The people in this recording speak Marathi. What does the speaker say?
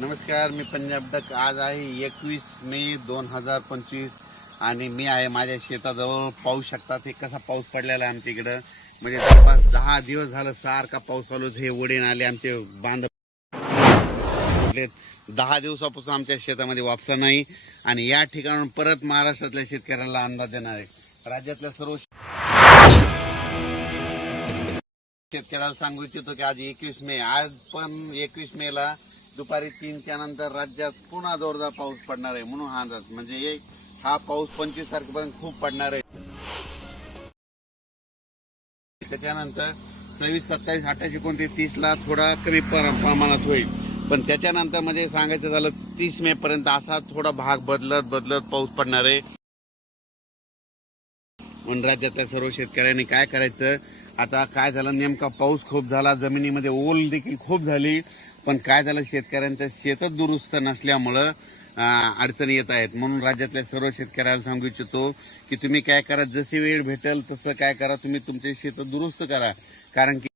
नमस्कार, मी पंजाब डक. आज आहे 21 मे 2025 आणि मी आहे माझ्या शेताजवळ. पाहू शकता ते कसा पाऊस पडलेला आहे आमच्या इकडं. म्हणजे जवळपास 10 दिवस झालं सारखा पाऊस चालू. हे वडीन आले आमचे बांध 10 दिवसापासून आमच्या शेतामध्ये वापसा नाही आणि या ठिकाणून परत महाराष्ट्रातल्या शेतकऱ्यांना अंदाज देणार आहे. राज्यातल्या सर्व शेतकऱ्याला सांगू इच्छितो की आज 21 मे, आज पण 21 मे ला दुपारी 3च्या नंतर राज्यात पुन्हा जोरदार पाऊस पडणार आहे. म्हणून हा अंदाज म्हणजे हा पाऊस 25 तारखेपर्यंत खूप पडणार आहे. त्याच्यानंतर 26, 27, 28, 29, 30 ला थोडा कमी प्रमाणात होईल. पण त्याच्यानंतर म्हणजे सांगायचं झालं 30 मे पर्यंत असा थोडा भाग बदलत पाऊस पडणार आहे. म्हणून राज्यातल्या सर्व शेतकऱ्यांनी काय करायचं, आता काय झालं नेमका पाऊस खूप झाला, जमिनीमध्ये ओल देखील खूप झाली, पण काय झालं शेतकऱ्यांचं शेतच दुरुस्त नसल्यामुळं अडचणी येत आहेत. म्हणून राज्यातल्या सर्व शेतकऱ्याला सांगू इच्छितो की तुम्ही काय करा, जशी वेळ भेटेल तसं काय करा, तुम्ही तुमचे शेत दुरुस्त करा. कारण की